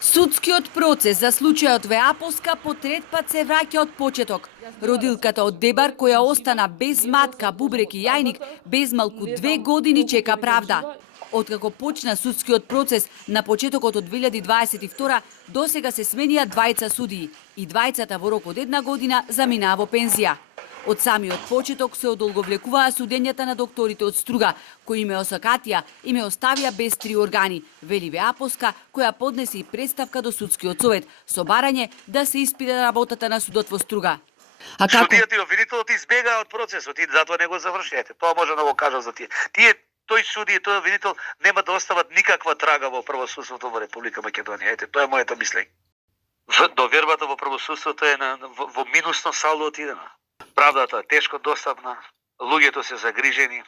Судскиот процес за случајот Веаполска по трет пат се враќа од почеток. Родилката од Дебар, која остана без матка, бубрек и јајник, без малку 2 години чека правда. Откако почна судскиот процес на почетокот од 2022, досега се сменија двајца судии и двајцата во рок од 1 година заминаа во пензија. Од самиот почеток се одолговлекуваа судењата на докторите од Струга, кои ме осакатија и ме оставија без 3 органи, вели Веаполска, која поднесе и представка до судскиот совет со барање да се испита работата на судот во Струга. А како? Судијата и обвинителот избегаа од процесот и затоа не го завршете. Тоа може да го кажам за тие. Тој суди и тој обвинител нема да остават никаква трага во правосудството во Република Македонија. Ете, тоа е моето мислење. Довербата во правосудството е во минусно салдо отидена. Правдата е тешко достапна, луѓето се загрижени,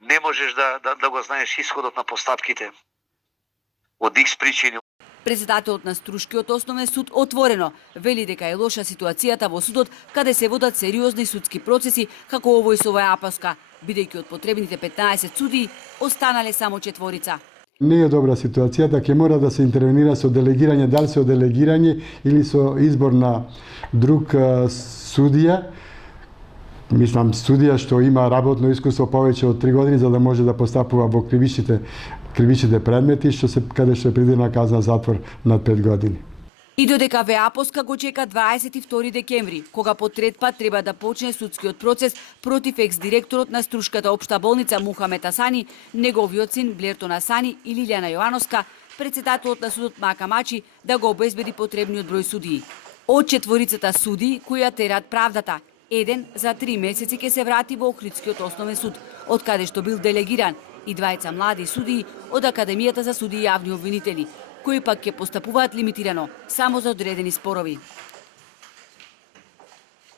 не можеш да го знаеш исходот на постапките од X причини. Председателот на Струшкиот основен суд отворено вели дека е лоша ситуацијата во судот каде се водат сериозни судски процеси како овој со Веаполска, бидејќи од потребните 15 судии останале само 4. Не е добра ситуацијата, ќе мора да се интервенира со делегирање, дали со делегирање или со избор на друг судија. Мислам, судија што има работно искуство повеќе од 3 години за да може да постапува во кривичните предмети, каде што е предвидена казна затвор над 5 години. И додека Веаполска го чека 22 декември, кога по трет пат треба да почне судскиот процес против екс-директорот на Струшката општа болница Мухамет Асани, неговиот син Блертон Асани и Лилјана Јовановска, председателот на судот Мака Мачи да го обезбеди потребниот број судии. Од 4 судии кои ја терат правдата, еден за 3 месеци ќе се врати во Охридскиот основен суд, од каде што бил делегиран, и двајца млади судии од Академијата за судии и јавни обвинители, кои пак ќе постапуваат лимитирано само за одредени спорови.